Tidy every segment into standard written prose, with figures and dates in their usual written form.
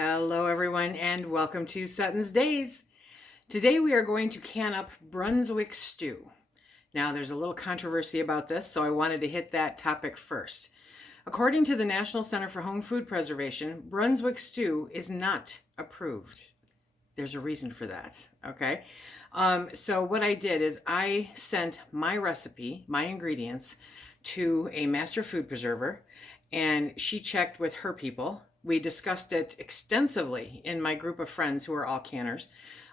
Hello everyone and welcome to SuttonsDaze. Today we are going to can up Brunswick stew. Now there's a little controversy about this, so I wanted to hit that topic first. According to the National Center for Home Food Preservation, Brunswick stew is not approved. There's a reason for that, okay? So what I did is I sent my recipe, my ingredients, to a master food preserver, and she checked with her people. We discussed it extensively in my group of friends who are all canners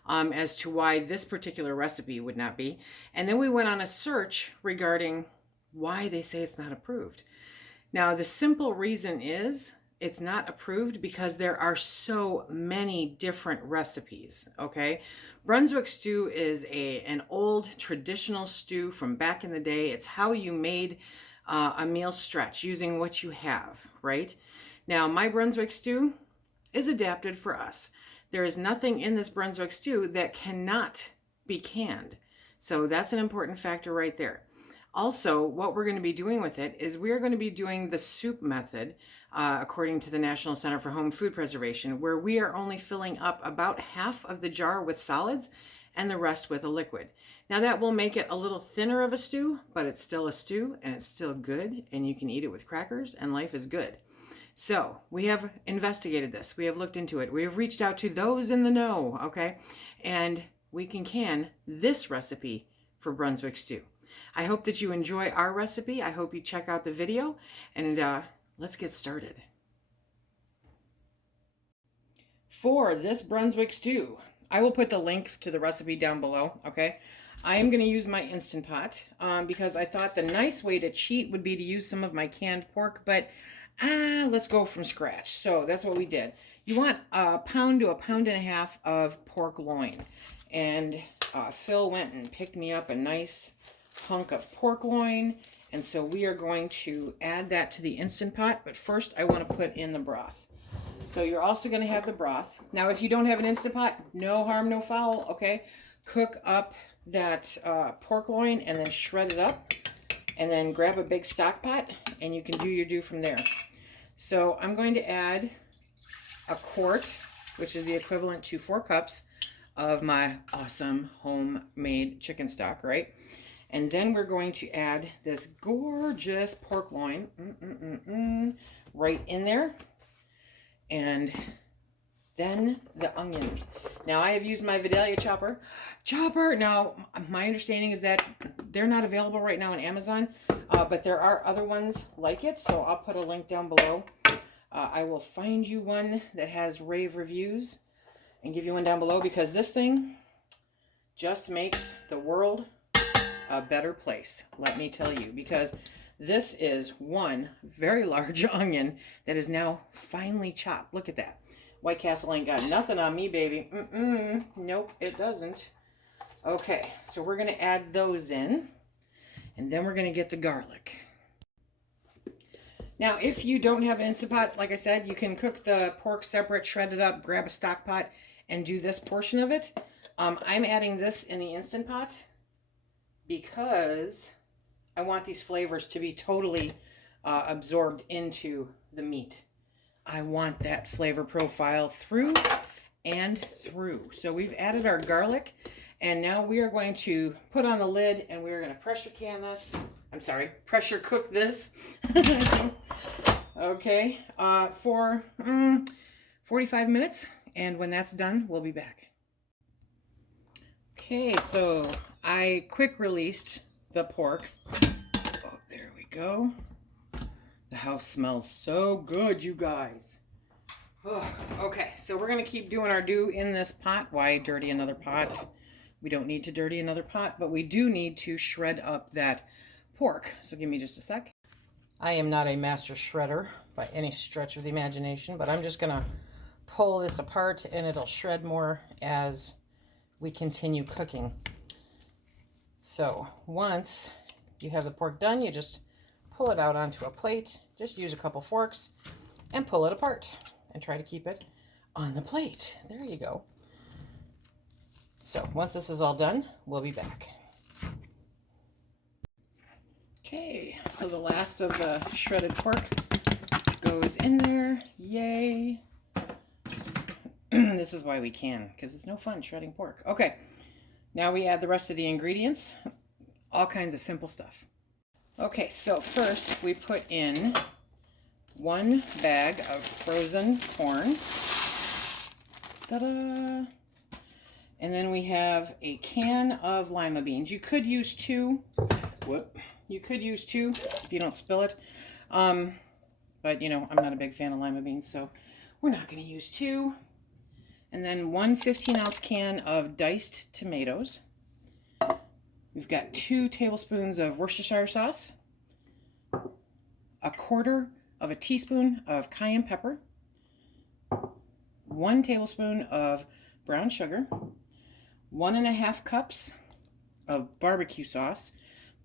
as to why this particular recipe would not be. And then we went on a search regarding why they say it's not approved. Now, the simple reason is it's not approved because there are so many different recipes, okay? Brunswick stew is an old traditional stew from back in the day. It's how you made a meal stretch using what you have, right? Now, my Brunswick stew is adapted for us. There is nothing in this Brunswick stew that cannot be canned. So that's an important factor right there. Also, what we're going to be doing with it is we're going to be doing the soup method, according to the National Center for Home Food Preservation, where we are only filling up about half of the jar with solids and the rest with a liquid. Now that will make it a little thinner of a stew, but it's still a stew and it's still good and you can eat it with crackers and life is good. So we have investigated this. We have looked into it. We have reached out to those in the know, okay? And we can this recipe for Brunswick stew. I hope that you enjoy our recipe. I hope you check out the video and let's get started. For this Brunswick stew, I will put the link to the recipe down below, okay? I am going to use my Instant Pot because I thought the nice way to cheat would be to use some of my canned pork, but let's go from scratch. So that's what we did. You want a pound to a pound and a half of pork loin. And Phil went and picked me up a nice hunk of pork loin. And so we are going to add that to the Instant Pot. But first I want to put in the broth. So you're also going to have the broth. Now if you don't have an Instant Pot, no harm, no foul, okay? Cook up that pork loin and then shred it up. And then grab a big stock pot and you can do your do from there. So I'm going to add a quart, which is the equivalent to 4 cups of my awesome homemade chicken stock, right? And then we're going to add this gorgeous pork loin right in there. And then the onions. Now I have used my Vidalia chopper. Now, my understanding is that they're not available right now on Amazon, but there are other ones like it, so I'll put a link down below. I will find you one that has rave reviews and give you one down below because this thing just makes the world a better place, let me tell you, because this is one very large onion that is now finely chopped. Look at that. White Castle ain't got nothing on me, baby. Nope, it doesn't. Okay, so we're going to add those in, and then we're going to get the garlic. Now, if you don't have an Instant Pot, like I said, you can cook the pork separate, shred it up, grab a stock pot, and do this portion of it. I'm adding this in the Instant Pot because I want these flavors to be totally absorbed into the meat. I want that flavor profile through and through. So we've added our garlic, and now we are going to put on the lid, and we are going to pressure cook this. Okay, for 45 minutes, and when that's done, we'll be back. Okay, so I quick released the pork. Oh, there we go. The house smells so good, you guys. Oh, okay, so we're going to keep doing our do in this pot. Why dirty another pot? We don't need to dirty another pot, but we do need to shred up that pork. So give me just a sec. I am not a master shredder by any stretch of the imagination, but I'm just going to pull this apart and it'll shred more as we continue cooking. So once you have the pork done, you just pull it out onto a plate. Just use a couple forks and pull it apart and try to keep it on the plate. There you go. So once this is all done, we'll be back. Okay, so the last of the shredded pork goes in there. Yay. This is why we can, because it's no fun shredding pork. Okay, now we add the rest of the ingredients. All kinds of simple stuff. Okay, so first we put in 1 bag of frozen corn. Ta-da! And then we have a can of lima beans. You could use 2. You could use 2 if you don't spill it. But, you know, I'm not a big fan of lima beans, so we're not going to use 2. And then 1 15-ounce can of diced tomatoes. We've got 2 tablespoons of Worcestershire sauce, 1/4 of a teaspoon of cayenne pepper, 1 tablespoon of brown sugar, 1.5 cups of barbecue sauce.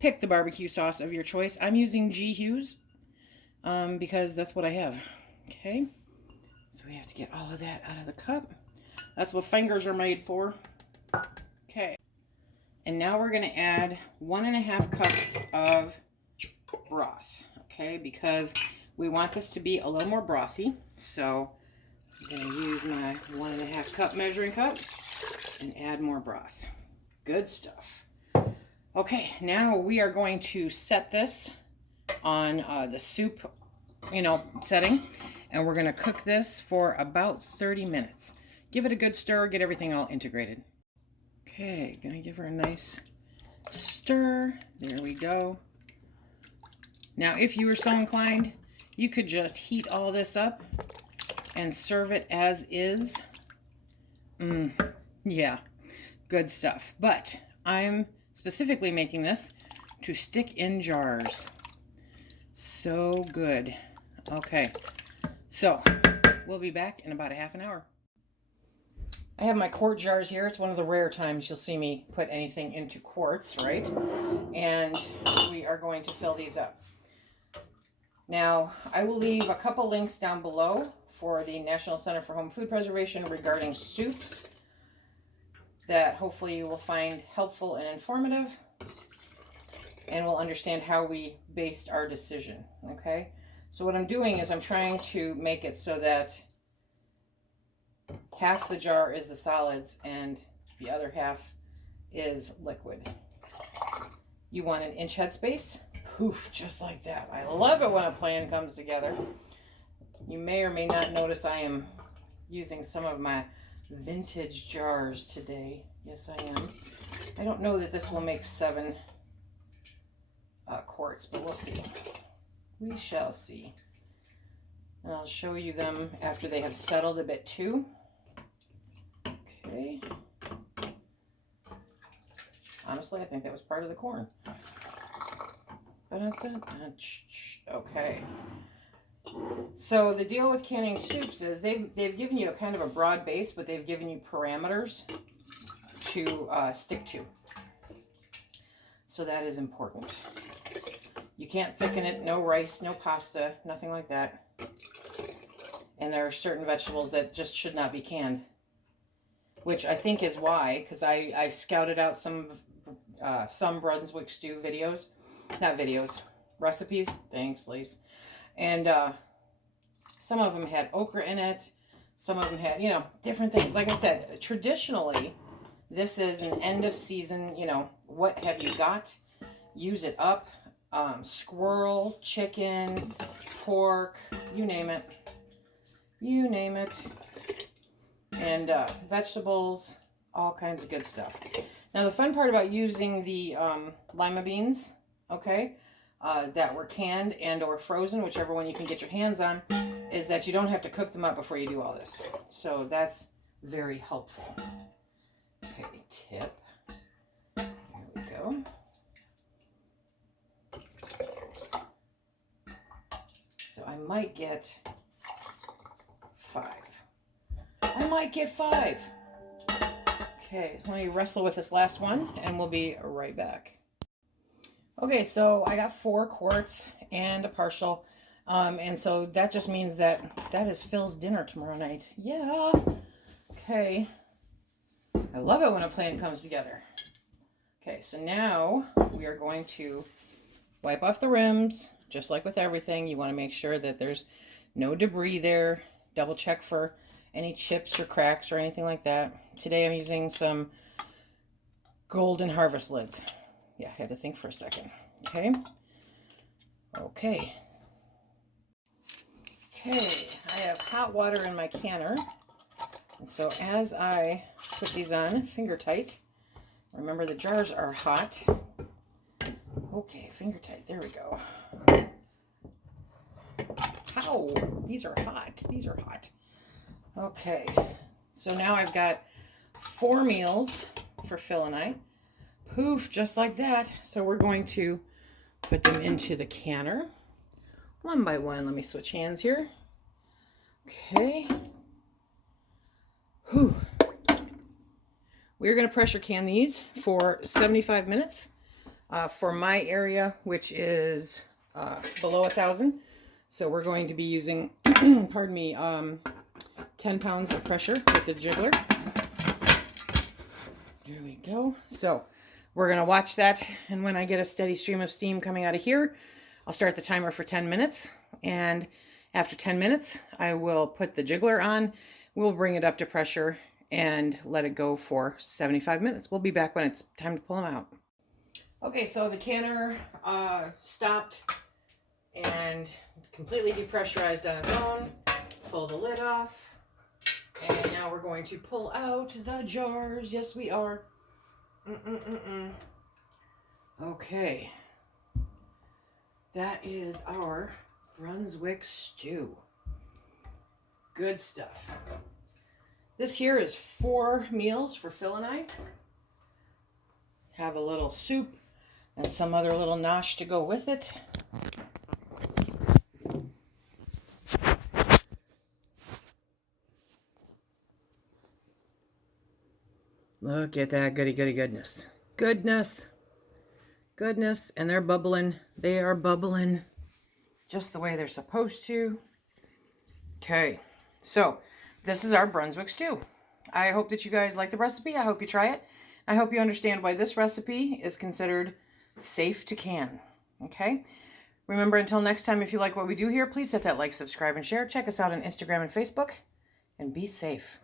Pick the barbecue sauce of your choice. I'm using G. Hughes because that's what I have. Okay, so we have to get all of that out of the cup. That's what fingers are made for. Okay. And now we're going to add 1.5 cups of broth, okay, because we want this to be a little more brothy. So I'm going to use my 1.5 cup measuring cup and add more broth. Good stuff. Okay, now we are going to set this on the soup, setting, and we're going to cook this for about 30 minutes. Give it a good stir, get everything all integrated. Okay, gonna give her a nice stir. There we go. Now, if you were so inclined, you could just heat all this up and serve it as is. Yeah, good stuff. But I'm specifically making this to stick in jars. So good. Okay, so we'll be back in about a half an hour. I have my quart jars here. It's one of the rare times you'll see me put anything into quarts, right? And we are going to fill these up. Now, I will leave a couple links down below for the National Center for Home Food Preservation regarding soups that hopefully you will find helpful and informative, and will understand how we based our decision, okay? So what I'm doing is I'm trying to make it so that half the jar is the solids and the other half is liquid. You want an inch headspace? Poof, just like that. I love it when a plan comes together. You may or may not notice I am using some of my vintage jars today. Yes, I am. I don't know that this will make 7 quarts, but we'll see. We shall see. And I'll show you them after they have settled a bit too. Okay. Honestly, I think that was part of the corn. Okay. So the deal with canning soups is they've given you a kind of a broad base, but they've given you parameters to stick to. So that is important. You can't thicken it, no rice, no pasta, nothing like that. And there are certain vegetables that just should not be canned, which I think is why, because I scouted out some Brunswick stew videos, not videos, recipes. Thanks, Lise. And some of them had okra in it. Some of them had, different things. Like I said, traditionally, this is an end of season, what have you got? Use it up. Squirrel, chicken, pork, you name it. You name it. And vegetables, all kinds of good stuff. Now, the fun part about using the lima beans, okay, that were canned and or frozen, whichever one you can get your hands on, is that you don't have to cook them up before you do all this. So that's very helpful. Okay, tip. There we go. So I might get 5. I might get 5. Okay, let me wrestle with this last one and we'll be right back. Okay, so I got 4 quarts and a partial. And so that just means that is Phil's dinner tomorrow night. Yeah. Okay. I love it when a plan comes together. Okay, so now we are going to wipe off the rims. Just like with everything, you want to make sure that there's no debris there. Double check for any chips or cracks or anything like that. Today I'm using some Golden Harvest lids. Yeah, I had to think for a second. Okay. Okay. Okay, I have hot water in my canner. And so as I put these on finger tight, remember the jars are hot. Okay, finger tight, there we go. Ow, these are hot, these are hot. Okay, so now I've got 4 meals for Phil and I. Poof, just like that. So we're going to put them into the canner. One by one. Let me switch hands here. Okay. Whew. We're going to pressure can these for 75 minutes for my area, which is below 1,000. So we're going to be using, pardon me, 10 pounds of pressure with the jiggler. There we go. So we're going to watch that. And when I get a steady stream of steam coming out of here, I'll start the timer for 10 minutes. And after 10 minutes, I will put the jiggler on. We'll bring it up to pressure and let it go for 75 minutes. We'll be back when it's time to pull them out. Okay, so the canner stopped and completely depressurized on its own. Pull the lid off. And now we're going to pull out the jars. Yes, we are. Okay. That is our Brunswick stew. Good stuff. This here is 4 meals for Phil and I. Have a little soup and some other little nosh to go with it. Look at that goody goodness. Goodness. And they're bubbling. They are bubbling just the way they're supposed to. Okay, so this is our Brunswick stew. I hope that you guys like the recipe. I hope you try it. I hope you understand why this recipe is considered safe to can. Okay? Remember, until next time, if you like what we do here, please hit that like, subscribe, and share. Check us out on Instagram and Facebook, and be safe.